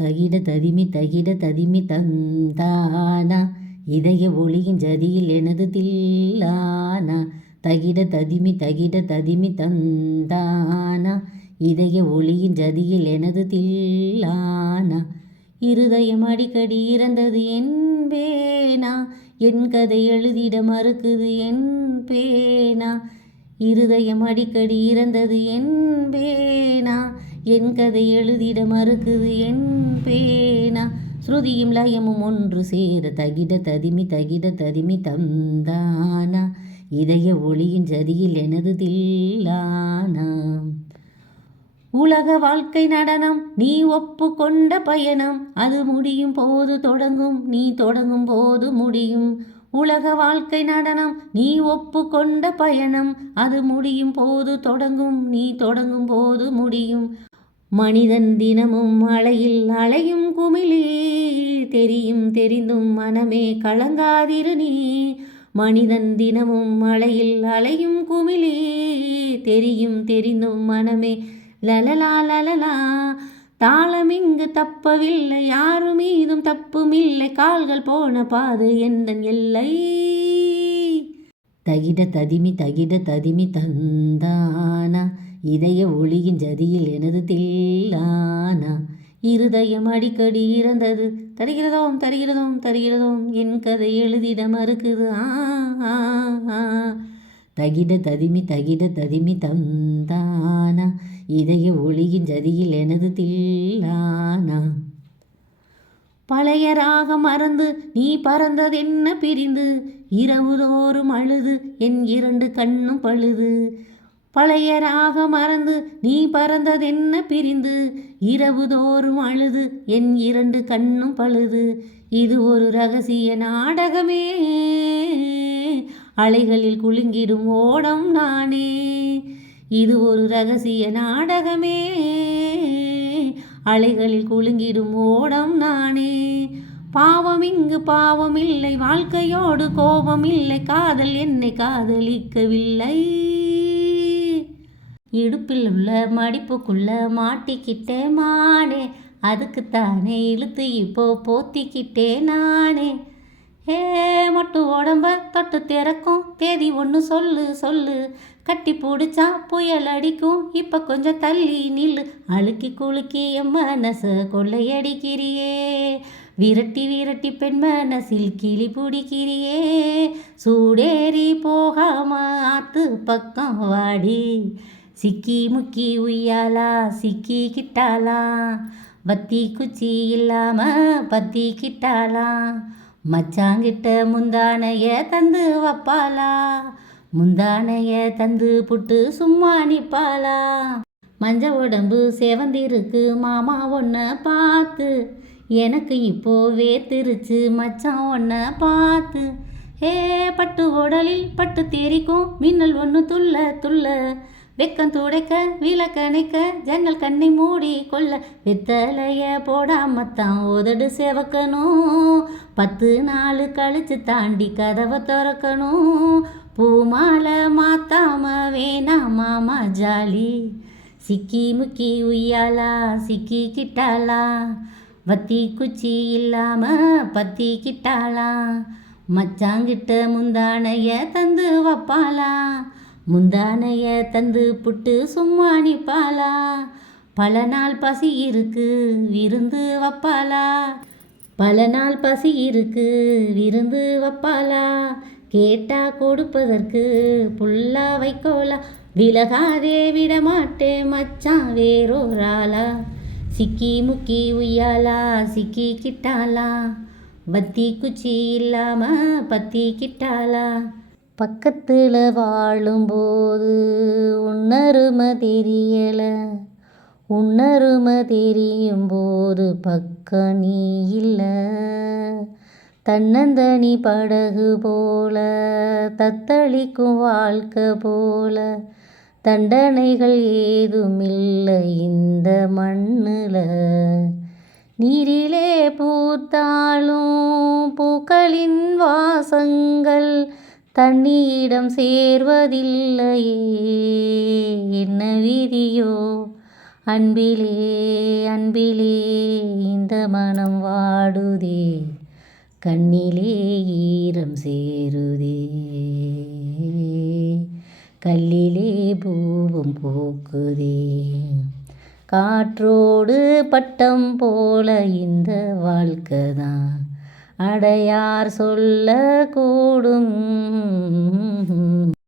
தகிட ததிமி தகிட ததிமி தந்தானா? இதய ஒளியின் ஜதியில் எனது தில்லானா? தகிட ததிமி தகிட ததிமி தந்தானா? இதய ஒளியின் ஜதியில் எனது தில்லானா? இருதயம் அடிக்கடி இறந்தது என் பேனா? என் கதை எழுதிட மறுக்குது என் பேனா? இருதயம் அடிக்கடி இறந்தது என் பேனா? என் கதை எழுதிட மறுக்குது என் பேனா. ஸ்ருதியும் லயமும் ஒன்று சேர தகிட ததிமி தகிட ததிமி தந்தானா. இதய ஒளியின் ஜதியில் எனது தில்லானா. உலக வாழ்க்கை நடனம் நீ ஒப்பு கொண்ட பயணம். அது முடியும் போது தொடங்கும் நீ தொடங்கும் போது முடியும். உலக வாழ்க்கை நடனம் நீ ஒப்பு கொண்ட பயணம். அது முடியும் போது தொடங்கும் நீ தொடங்கும் போது முடியும். மனிதன் தினமும் அலையில் அலையும் குமிழி தெரியும் தெரிந்தும் மனமே கலங்காதிரு நீ. மனிதன் தினமும் அலையில் அலையும் குமிழி தெரியும் தெரிந்தும் மனமே லலலா லலலா தாளம் இங்கு தப்பவில்லை யாரும் மீதும் தப்புமில்லை கால்கள் போன பாது எந்தன் எல்லை? தகிட ததிமி தகிட ததிமி தந்தானா? இதய ஒளியின் ஜதியில் எனது தில்லானா? இருதயம் அடிக்கடி இறந்தது. தருகிறதோம் தருகிறதோம் தருகிறதோம். என் கதை எழுதிட மறுக்குது. ஆ தகிட ததிமி தகிட ததிமி தந்தானா? இதய ஒளியின் ஜதியில் எனது தில்லானா? பழைய ராகம் மறந்து நீ பறந்ததென்ன பிரிந்து? இரவுதோறும் அழுது என் இரண்டு கண்ணும் பழுது. பழைய ராக மறந்து நீ பறந்ததென்ன பிரிந்து? இரவுதோறும் அழுது என் இரண்டு கண்ணும் பழுது. இது ஒரு ரகசிய நாடகமே. அலைகளில் குலுங்கிடும் ஓடம் நானே. இது ஒரு ரகசிய நாடகமே. அலைகளில் குலுங்கிடும் ஓடம் நானே. பாவம் இங்கு பாவம் இல்லை வாழ்க்கையோடு கோபம் இல்லை. காதல் என்னை காதலிக்கவில்லை. இடுப்பில் உள்ள மடிப்புக்குள்ள மாட்டிக்கிட்டே மானே அதுக்குத்தானே இழுத்து இப்போ போத்திக்கிட்டே நானே. ஏ மட்டு உடம்ப தொட்டு திறக்கும் தேதி ஒன்று சொல்லு சொல்லு. கட்டி பிடிச்சா புயல் அடிக்கும் இப்போ கொஞ்சம் தள்ளி நில்லு. அழுக்கி குலுக்கி என் கொள்ளையடிக்கிறியே. விரட்டி விரட்டி பெண் மனசில் கிளி பிடிக்கிறியே. சூடேறி போகாம ஆத்து பக்கம் வாடி. சிக்கி முக்கி உய்யாலா சிக்கி கிட்டாலா வத்தி குச்சி இல்லாம பத்தி கிட்டாலா மச்சாங்கிட்ட முந்தானைய தந்து வப்பாலா முந்தானைய தந்து புட்டு சும்மா நிப்பாளா? மஞ்ச உடம்பு சேவந்திருக்கு மாமா ஒன்ன பார்த்து எனக்கு இப்போ வேத்திருச்சு மச்சான் ஒன்ன பார்த்து ஏ பட்டு உடலில் பட்டு தேரிக்கும் மின்னல் ஒன்று துள்ள துள்ள. வெக்கம் துடைக்க விளக்கணிக்க ஜன்னல் கண்ணை மூடி கொள்ள வித்தலைய போடாமத்தான் உதடு செவக்கணும். பத்து நாள் கழிச்சு தாண்டி கதவை திறக்கணும். பூமாலை மாத்தாம வேணா மாமா ஜாலி. சிக்கி முக்கி உய்யாலா சிக்கி கிட்டாலா வத்தி குச்சி இல்லாம பத்தி கிட்டாளா? மச்சாங்கிட்ட முந்தானைய தந்து வப்பாளா? முந்தானைய தந்து புட்டு சும்மா நிப்பாளா பல நாள் பசி இருக்கு விருந்து வப்பாளா? பல நாள் பசி இருக்கு விருந்து வப்பாளா? கேட்டா கொடுப்பதற்கு புல்லா வைக்கோலா விலகாதே விடமாட்டே மச்சான் வேறோராளா? சிக்கி முக்கி உய்யாலா சிக்கி கிட்டாளா? பத்தி குச்சி இல்லாம பத்தி கிட்டாளா? பக்கத்தில் வாழும்போது உன்னருமை தெரியலை. உன்னருமை தெரியும் போது பக்கம் நீ இல்லை. தன்னந்தனி படகு போல தத்தளிக்கும் வாழ்க்கை போல தண்டனைகள் ஏதுமில்லை இந்த மண்ணில். நீரிலே பூத்தாலும் பூக்களின் வாசங்கள் தண்ணியிடம் சேர்வதில்லையே. என்ன விதியோ? அன்பிலே அன்பிலே இந்த மனம் வாடுதே. கண்ணிலே ஈரம் சேருதே. கல்லிலே பூவும் பூக்குதே. காற்றோடு பட்டம் போல இந்த வாழ்க்கை தான் அடையார் சொல்ல கூடும்